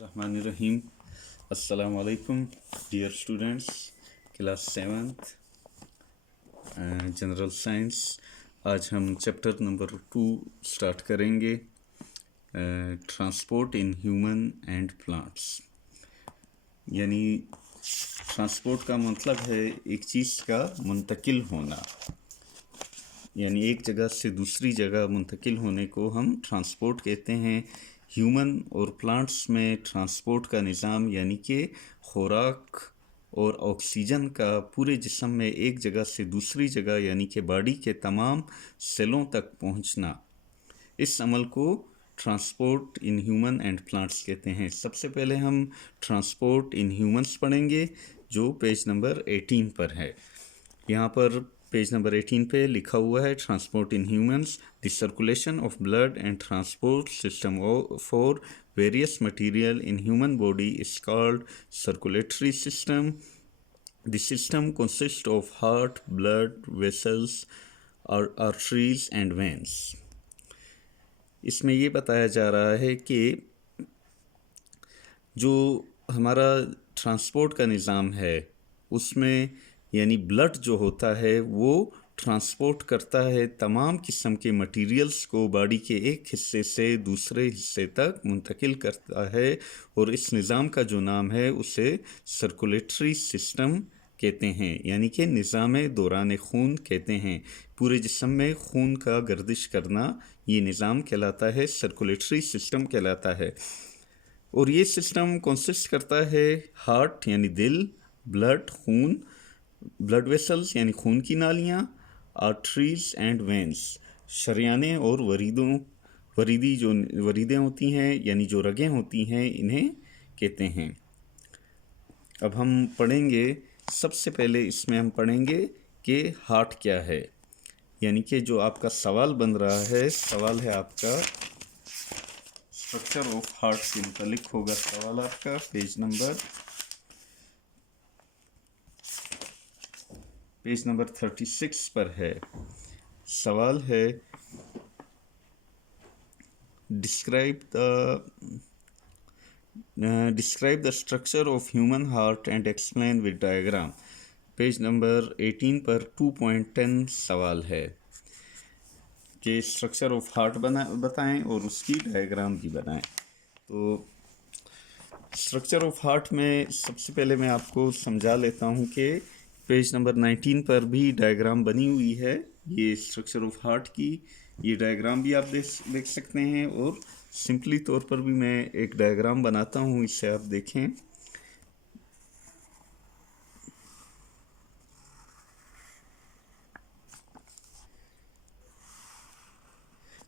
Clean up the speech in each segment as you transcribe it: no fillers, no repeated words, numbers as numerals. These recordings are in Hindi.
Rahmanirrahim. Assalamu alaikum, dear students, class 7th general science. आज हम चैप्टर नंबर 2 स्टार्ट करेंगे, transport in human and plants. यानी ट्रांसपोर्ट का मतलब है एक चीज़ का मुंतकिल होना, यानी एक जगह से दूसरी जगह मुंतकिल होने को हम ट्रांसपोर्ट कहते हैं। ह्यूमन और प्लांट्स में ट्रांसपोर्ट का निज़ाम यानी कि खुराक और ऑक्सीजन का पूरे जिस्म में एक जगह से दूसरी जगह यानी कि बॉडी के तमाम सेलों तक पहुंचना, इस अमल को transport in human and plants कहते हैं। सबसे पहले हम ट्रांसपोर्ट इन ह्यूमंस पढ़ेंगे जो पेज नंबर 18 पर है। यहाँ पर पेज नंबर 18 पे लिखा हुआ है transport in humans, the circulation of blood and transport system for various material in human body is called circulatory system. The system consist of heart, blood vessels और आर्टरीज एंड वेन्स। इसमें ये बताया जा रहा है कि जो हमारा ट्रांसपोर्ट का निज़ाम है उसमें यानी ब्लड जो होता है वो ट्रांसपोर्ट करता है तमाम किस्म के मटेरियल्स को बॉडी के एक हिस्से से दूसरे हिस्से तक मुंतकिल करता है, और इस निज़ाम का जो नाम है उसे सर्कुलेटरी सिस्टम कहते हैं, यानी कि निज़ाम दौरान खून कहते हैं। पूरे जिस्म में खून का गर्दिश करना ये निज़ाम कहलाता है, सर्कुलेटरी सिस्टम कहलाता है। और ये सिस्टम कंसिस्ट करता है हार्ट यानी दिल, ब्लड खून, ब्लड वेसल्स यानी खून की नालियाँ, आर्टरीज एंड वेन्स शरियाने और वरीदें होती हैं यानी जो रगें होती हैं, इन्हें कहते हैं। अब हम पढ़ेंगे, सबसे पहले इसमें हम पढ़ेंगे कि हार्ट क्या है। यानी कि जो आपका सवाल बन रहा है, सवाल है आपका स्ट्रक्चर ऑफ हार्ट से मुतालिक होगा सवाल आपका, पेज नंबर 36 पर है। सवाल है describe the structure of human heart and explain with diagram. Page number 18 पर 2.10 सवाल है कि स्ट्रक्चर ऑफ हार्ट बताएं और उसकी डायग्राम भी बनाएं। तो स्ट्रक्चर ऑफ हार्ट में सबसे पहले मैं आपको समझा लेता हूं कि पेज नंबर 19 पर भी डायग्राम बनी हुई है ये स्ट्रक्चर ऑफ हार्ट की। ये डायग्राम भी आप देख सकते हैं, और सिंपली तौर पर भी मैं एक डायग्राम बनाता हूँ, इसे आप देखें।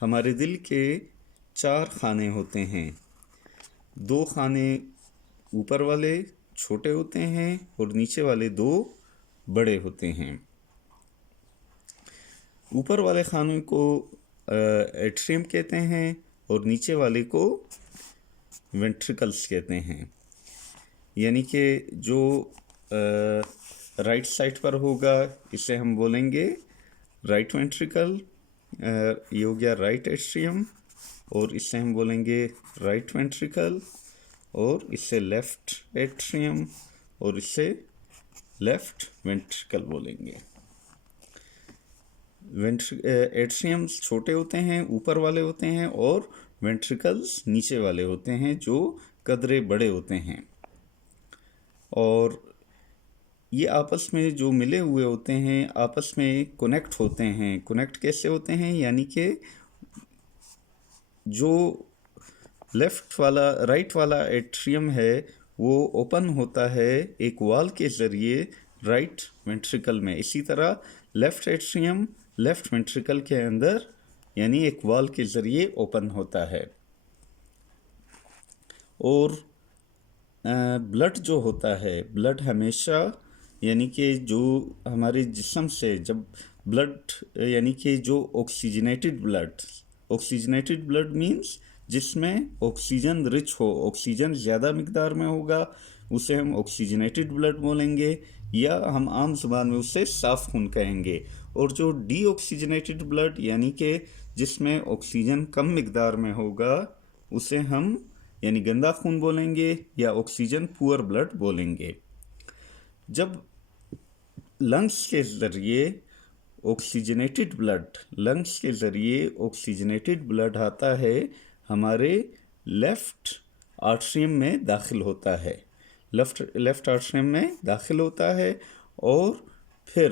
हमारे दिल के 4 खाने होते हैं। 2 खाने ऊपर वाले छोटे होते हैं और नीचे वाले 2 बड़े होते हैं। ऊपर वाले खानों को एट्रियम कहते हैं और नीचे वाले को वेंट्रिकल्स कहते हैं। यानी कि जो राइट साइड पर होगा इसे हम बोलेंगे राइट वेंट्रिकल, ये हो गया राइट एट्रियम, और इसे हम बोलेंगे राइट वेंट्रिकल, और इसे लेफ्ट एट्रियम, और इसे लेफ्ट वेंट्रिकल बोलेंगे। एट्रियम्स छोटे होते हैं, ऊपर वाले होते हैं, और वेंट्रिकल्स नीचे वाले होते हैं जो कदरे बड़े होते हैं। और ये आपस में जो मिले हुए होते हैं आपस में कनेक्ट होते हैं। कनेक्ट कैसे होते हैं, यानी कि जो राइट वाला एट्रियम है वो ओपन होता है एक वॉल के ज़रिए राइट वेंट्रिकल में। इसी तरह लेफ़्ट एट्रियम लेफ़्ट वेंट्रिकल के अंदर यानी एक वॉल के ज़रिए ओपन होता है। और ब्लड जो होता है, ब्लड हमेशा यानी कि जो हमारे जिस्म से जब ब्लड यानी कि जो ऑक्सीजनेटेड ब्लड मीन्स जिसमें ऑक्सीजन रिच हो, ऑक्सीजन ज़्यादा मिकदार में होगा, उसे हम ऑक्सीजनेटेड ब्लड बोलेंगे, या हम आम ज़ुबान में उसे साफ़ खून कहेंगे। और जो डीऑक्सीजनेटेड ब्लड यानी कि जिसमें ऑक्सीजन कम मिकदार में होगा, उसे हम यानी गंदा खून बोलेंगे या ऑक्सीजन पुअर ब्लड बोलेंगे। जब लंग्स के ज़रिए ऑक्सीजनेटेड ब्लड आता है हमारे लेफ़्ट आर्टरियम में दाखिल होता है, लेफ़्ट आर्टरियम में दाखिल होता है और फिर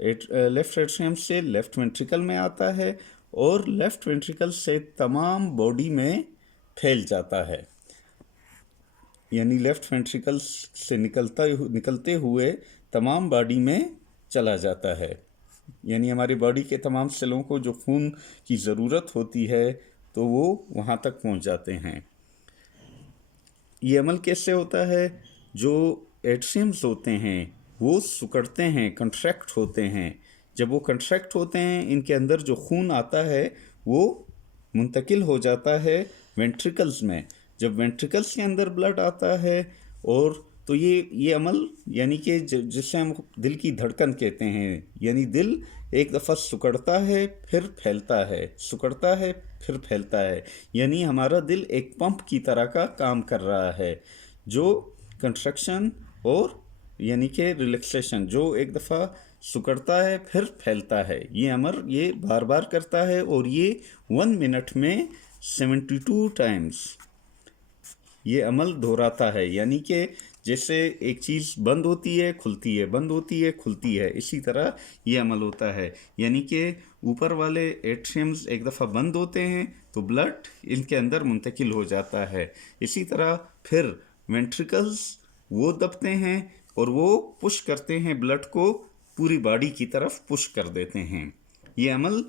लेफ़्ट आर्टरियम से लेफ़्ट वेंट्रिकल में आता है और लेफ़्ट वेंट्रिकल से तमाम बॉडी में फैल जाता है। यानी लेफ़्ट वेंट्रिकल से निकलते हुए तमाम बॉडी में चला जाता है। यानी हमारी बॉडी के तमाम सेलों को जो खून की ज़रूरत होती है तो वो वहाँ तक पहुँच जाते हैं। ये अमल कैसे होता है? जो एट्रियम्स होते हैं वो सिकुड़ते हैं, कंट्रैक्ट होते हैं। जब वो कंट्रैक्ट होते हैं इनके अंदर जो खून आता है वो मुंतकिल हो जाता है वेंट्रिकल्स में। जब वेंट्रिकल्स के अंदर ब्लड आता है और तो ये अमल यानी कि जिसे हम दिल की धड़कन कहते हैं, यानी दिल एक दफ़ा सिकुड़ता है फिर फैलता है, सिकुड़ता है फिर फैलता है। यानी हमारा दिल एक पंप की तरह का काम कर रहा है, जो कंट्रैक्शन और यानी कि रिलैक्सेशन, जो एक दफ़ा सिकुड़ता है फिर फैलता है, ये अमर ये बार बार करता है और ये 1 मिनट में 72 टाइम्स ये अमल दोहराता है। यानी कि जैसे एक चीज़ बंद होती है खुलती है, बंद होती है खुलती है, इसी तरह ये अमल होता है। यानी कि ऊपर वाले एट्रियम्स एक दफ़ा बंद होते हैं तो ब्लड इनके अंदर मुंतकिल हो जाता है। इसी तरह फिर वेंट्रिकल्स वो दबते हैं और वो पुश करते हैं ब्लड को पूरी बॉडी की तरफ पुश कर देते हैं। ये अमल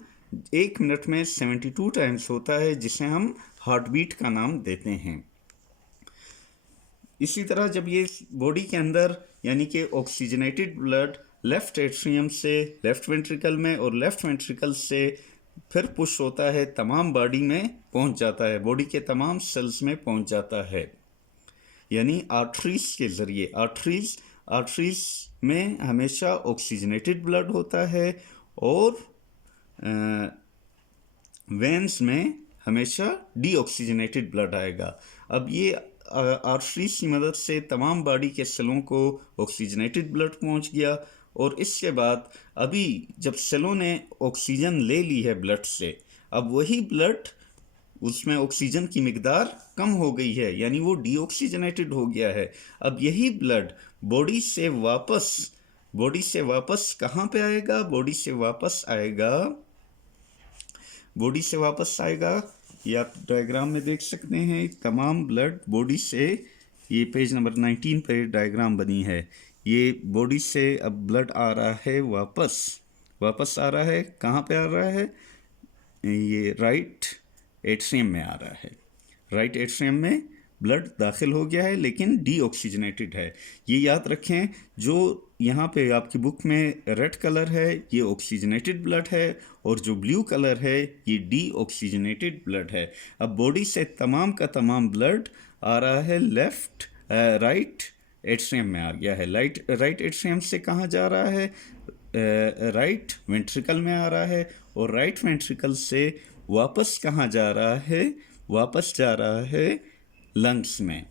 1 मिनट में 72 टाइम्स होता है, जिसे हम हार्ट बीट का नाम देते हैं। इसी तरह जब ये बॉडी के अंदर यानी कि ऑक्सीजनेटेड ब्लड लेफ़्ट एट्रियम से लेफ़्ट वेंट्रिकल में और लेफ़्ट वेंट्रिकल से फिर पुश होता है तमाम बॉडी में पहुंच जाता है, बॉडी के तमाम सेल्स में पहुंच जाता है। यानी आर्टरीज के ज़रिए आर्टरीज में हमेशा ऑक्सीजनेटेड ब्लड होता है और वेंस में हमेशा डीऑक्सीजनेटेड ब्लड आएगा। अब ये आर्टरीज की मदद से तमाम बॉडी के सेलों को ऑक्सीजनेटेड ब्लड पहुंच गया और इसके बाद अभी जब सेलों ने ऑक्सीजन ले ली है ब्लड से, अब वही ब्लड उसमें ऑक्सीजन की मिकदार कम हो गई है, यानी वो डीऑक्सीजनेटेड हो गया है। अब यही ब्लड बॉडी से वापस कहाँ पे आएगा? बॉडी से वापस आएगा, ये आप डायग्राम में देख सकते हैं। तमाम ब्लड बॉडी से, ये पेज नंबर 19 पे डायग्राम बनी है, ये बॉडी से अब ब्लड आ रहा है वापस आ रहा है। कहाँ पे आ रहा है? ये राइट एट्रियम में आ रहा है। राइट एट्रियम में ब्लड दाखिल हो गया है लेकिन डीऑक्सीजनेटेड है। ये याद रखें, जो यहाँ पे आपकी बुक में रेड कलर है ये ऑक्सीजनेटेड ब्लड है और जो ब्लू कलर है ये डीऑक्सीजनेटेड ब्लड है। अब बॉडी से तमाम का तमाम ब्लड आ रहा है राइट एट्रियम में आ गया है। राइट एट्रियम से कहाँ जा रहा है? राइट वेंट्रिकल में आ रहा है और राइट वेंट्रिकल से वापस कहाँ जा रहा है? वापस जा रहा है लंग्स में,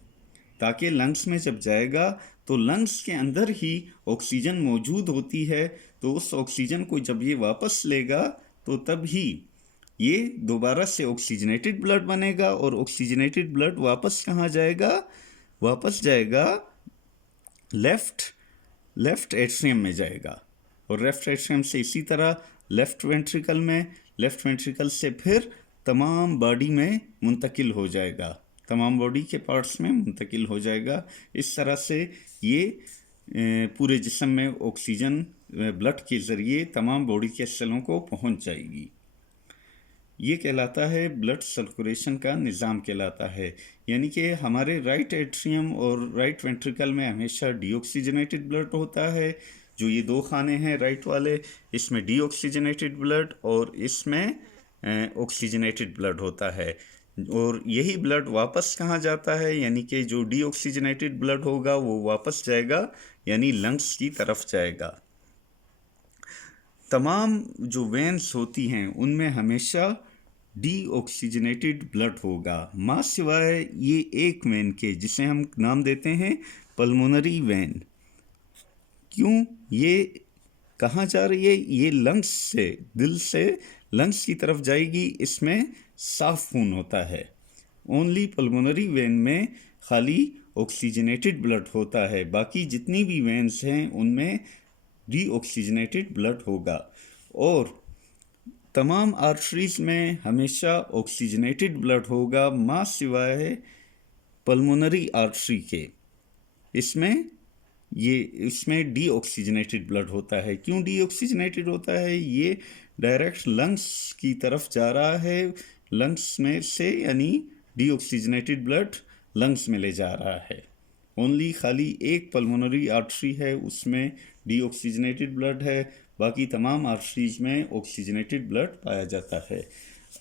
ताकि लंग्स में जब जाएगा तो लंग्स के अंदर ही ऑक्सीजन मौजूद होती है, तो उस ऑक्सीजन को जब ये वापस लेगा तो तब ही ये दोबारा से ऑक्सीजनेटेड ब्लड बनेगा और ऑक्सीजनेटेड ब्लड वापस कहाँ जाएगा? वापस जाएगा लेफ़्ट एट्रियम में जाएगा और लेफ़्ट एट्रियम से इसी तरह लेफ़्ट वेंट्रिकल से फिर तमाम बॉडी में मुंतकिल हो जाएगा, तमाम बॉडी के पार्ट्स में मुंतकिल हो जाएगा। इस तरह से ये पूरे जिस्म में ऑक्सीजन ब्लड के ज़रिए तमाम बॉडी के सेलों को पहुंच जाएगी। ये कहलाता है ब्लड सर्कुलेशन का निज़ाम कहलाता है। यानी कि हमारे राइट एट्रियम और राइट वेंट्रिकल में हमेशा डीऑक्सीजनेटेड ब्लड होता है। जो ये दो खाने हैं राइट वाले, इसमें डीऑक्सीजनेटेड ब्लड और इसमें ऑक्सीजनेटेड ब्लड होता है और यही ब्लड वापस कहाँ जाता है? यानी कि जो डीऑक्सीजनेटेड ब्लड होगा वो वापस जाएगा यानी लंग्स की तरफ जाएगा। तमाम जो वेन्स होती हैं उनमें हमेशा डीऑक्सीजनेटेड ब्लड होगा, माँ सिवाय ये एक वेन के, जिसे हम नाम देते हैं पल्मोनरी वेन। क्यों ये कहाँ जा रही है? ये लंग्स से, दिल से लंग्स की तरफ जाएगी। इसमें साफ खून होता है। ओनली पल्मोनरी वेन में खाली ऑक्सीजनेटेड ब्लड होता है, बाकी जितनी भी वेन्स हैं उनमें डीऑक्सीजनेटेड ब्लड होगा। और तमाम आर्टरीज में हमेशा ऑक्सीजनेटेड ब्लड होगा, माँ सिवाय पल्मोनरी आर्टरी के। इसमें डीऑक्सीजनेटेड ब्लड होता है। क्यों डीऑक्सीजनेटेड होता है? ये डायरेक्ट लंग्स की तरफ जा रहा है, लंग्स में से, यानी डीऑक्सीजनेटेड ब्लड लंग्स में ले जा रहा है। ओनली खाली एक पल्मोनरी आर्टरी है, उसमें डीऑक्सीजनेटेड ब्लड है, बाकी तमाम आर्टरीज में ऑक्सीजनेटेड ब्लड पाया जाता है।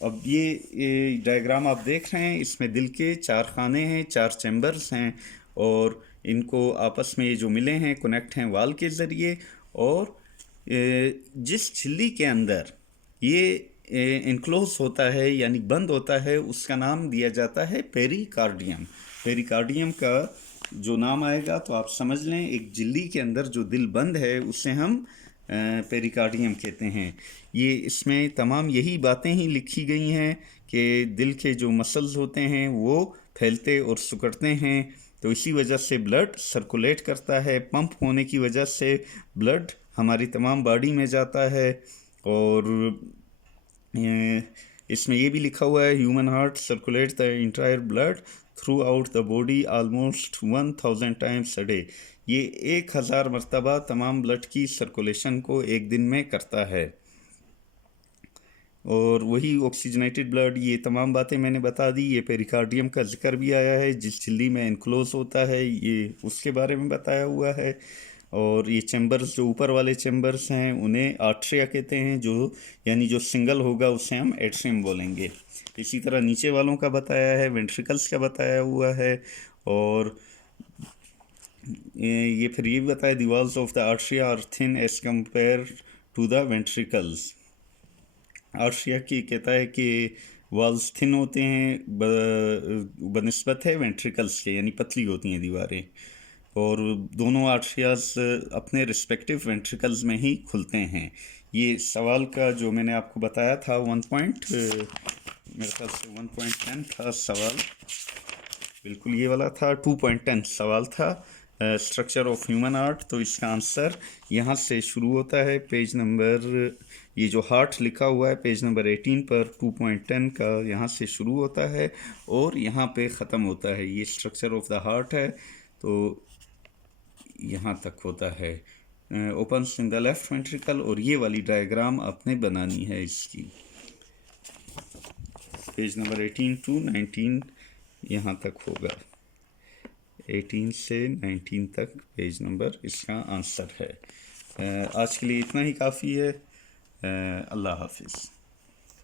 अब ये डायग्राम आप देख रहे हैं, इसमें दिल के 4 खाने हैं, 4 चैम्बर्स हैं, और इनको आपस में ये जो मिले हैं कनेक्ट हैं वाल के ज़रिए। और जिस झिल्ली के अंदर ये इनक्लोज होता है यानी बंद होता है, उसका नाम दिया जाता है पेरिकार्डियम। पेरिकार्डियम का जो नाम आएगा तो आप समझ लें, एक झिल्ली के अंदर जो दिल बंद है उसे हम पेरिकार्डियम कहते हैं। ये इसमें तमाम यही बातें ही लिखी गई हैं कि दिल के जो मसल्स होते हैं वो फैलते और सिकुड़ते हैं, तो इसी वजह से ब्लड सर्कुलेट करता है। पंप होने की वजह से ब्लड हमारी तमाम बॉडी में जाता है। और इसमें ये भी लिखा हुआ है, human heart circulate the entire blood through out the body almost 1000 times a day. ये 1000 मरतबा तमाम ब्लड की सर्कुलेशन को एक दिन में करता है। और वही ऑक्सीजनेटेड ब्लड, ये तमाम बातें मैंने बता दी। ये पेरिकार्डियम का जिक्र भी आया है, जिस झिल्ली में इनक्लोज होता है, ये उसके बारे में बताया हुआ है। और ये चैम्बर्स, जो ऊपर वाले चैम्बर्स हैं, उन्हें आर्ट्रिया कहते हैं, जो यानी जो सिंगल होगा उसे हम एट्रियम बोलेंगे। इसी तरह नीचे वालों का बताया है, वेंट्रिकल्स का बताया हुआ है। और ये फिर ये भी बताया, the walls of the atria are thin as compare to the ventricles. Atria की कहता है कि वॉल्स थिन होते हैं बनिस्बत है वेंट्रिकल्स के, यानी पतली होती हैं दीवारें। और दोनों आर्ट्रियाज अपने रिस्पेक्टिव वेंट्रिकल्स में ही खुलते हैं। ये सवाल का जो मैंने आपको बताया था मेरे ख्याल से 1.10 था सवाल, बिल्कुल ये वाला था। 2.10 सवाल था, स्ट्रक्चर ऑफ ह्यूमन हार्ट। तो इसका आंसर यहाँ से शुरू होता है, पेज नंबर, ये जो हार्ट लिखा हुआ है पेज नंबर 18 पर 2.10 का यहाँ से शुरू होता है और यहाँ पे ख़त्म होता है। ये स्ट्रक्चर ऑफ द हार्ट है, तो यहाँ तक होता है। Opens in the left ventricle, और ये वाली डायग्राम आपने बनानी है इसकी, पेज नंबर 18 to 19 यहाँ तक होगा। 18 से 19 तक पेज नंबर इसका आंसर है। आज के लिए इतना ही काफ़ी है। अल्लाह हाफिज़।